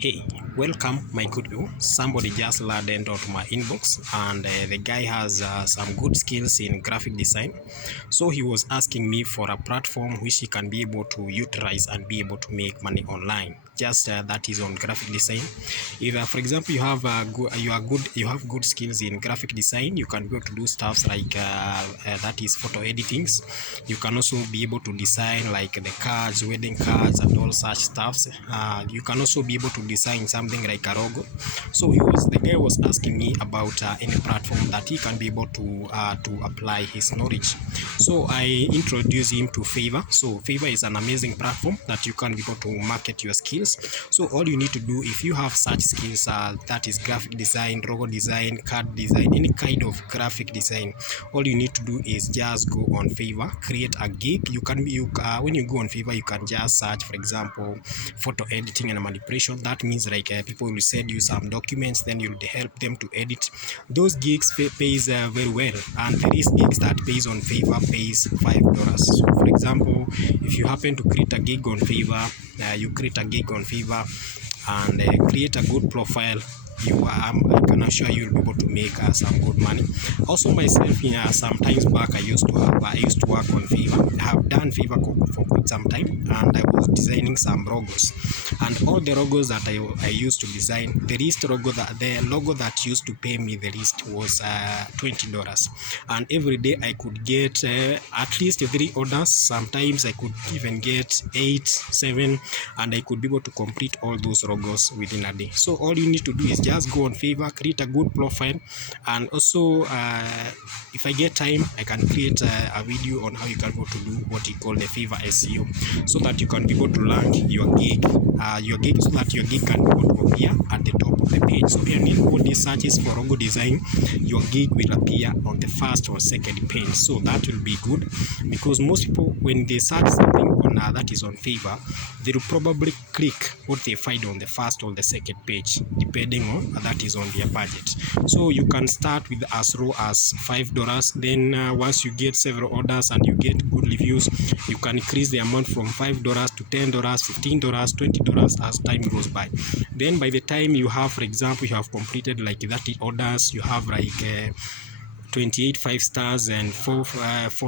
Hey, welcome my good people. Somebody just landed onto my inbox and the guy has some good skills in graphic design. So he was asking me for a platform which he can be able to utilize and be able to make money online. Just that is on graphic design. If for example you have good skills in graphic design, you can be able to do stuff like that is photo editings. You can also be able to design like the cards, wedding cards and all such stuffs. You can also be able to design something like a logo. So the guy was asking me about any platform that he can be able to apply his knowledge. So I introduced him to Fiverr. So Fiverr is an amazing platform that you can be able to market your skills. So all you need to do, if you have such skills, that is graphic design, logo design, card design, any kind of graphic design, all you need to do is just go on Fiverr, create a gig. When you go on Fiverr, you can just search, for example, photo editing and manipulation. That means like people will send you some documents, then you'll help them to edit. Those gigs pays very well, and there is gigs that pays on Fiverr pays $5. So for example, if you happen to create a gig on Fiverr, you create a gig on Fiverr and create a good profile, I can assure you'll be able to make some good money. Also myself, some times back I used to work on Fiverr. I have done Fiverr for quite some time, and I was designing some logos. And all the logos that I used to design, the logo that used to pay me the least was $20. And every day I could get at least 3 orders. Sometimes I could even get 8, 7, and I could be able to complete all those logos within a day. So all you need to do is just go on Fiverr, create a good profile, and also if I get time, I can create a video on how you can go to do what you call the Fiverr SEO, so that you can be able to land your gig so that your gig can be able to appear at the top of the page. So when anybody searches for logo design, your gig will appear on the first or second page. So that will be good, because most people, when they search something on that is on Fiverr, they will probably click what they find on the first or the second page, depending on that is on their budget. So you can start with as low as $5. Then once you get several orders and you get good reviews, you can increase the amount from $5 to $10, $15, $20 as time goes by. Then by the time you have, for example, you have completed like 30 orders, you have like 28 5 stars and 4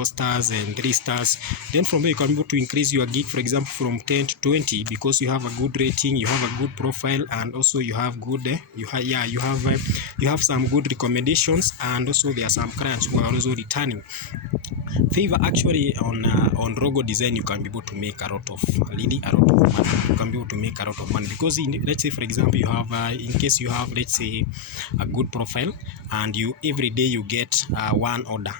stars and 3 stars. Then from there you can be able to increase your gig, for example, from 10 to 20, because you have a good rating, you have a good profile, and also you have good you have some good recommendations, and also there are some clients who are also returning. Fiverr actually on logo design, you can be able to make a lot of money. You can be able to make a lot of money, because let's say for example you have in case you have, let's say, a good profile, and you every day you get one order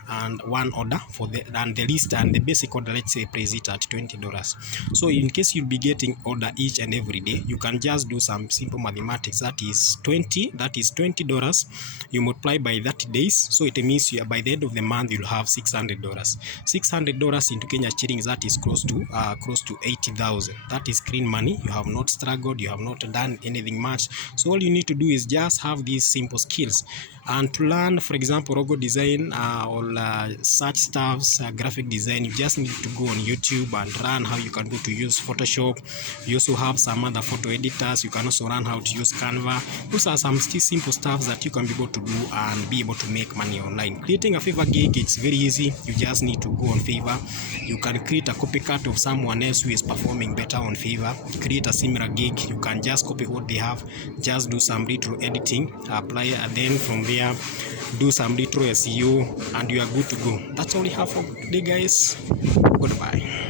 for the least and the basic order, let's say place it at $20. So in case you'll be getting order each and every day, you can just do some simple mathematics. That is $20. You multiply by 30 days, so it means by the end of the month you'll have $600. $600 into Kenya shillings, that is close to 80,000. That is clean money. You have not struggled, you have not done anything much. So all you need to do is just have these simple skills. And to learn, for example, logo design or such stuffs, graphic design, you just need to go on YouTube and learn how you can go to use Photoshop. You also have some other photo editors. You can also learn how to use Canva. Those are some still simple stuff that you can be able to do and be able to make money online. Creating a Fiverr gig, it's very easy. You just need to go on Fiverr. You can create a copycat of someone else who is performing better on Fiverr. Create a similar gig. You can just copy what they have, just do some retro editing, apply, and then from there do some retro SEO, and you are good to go. That's all we have for today, guys. Goodbye.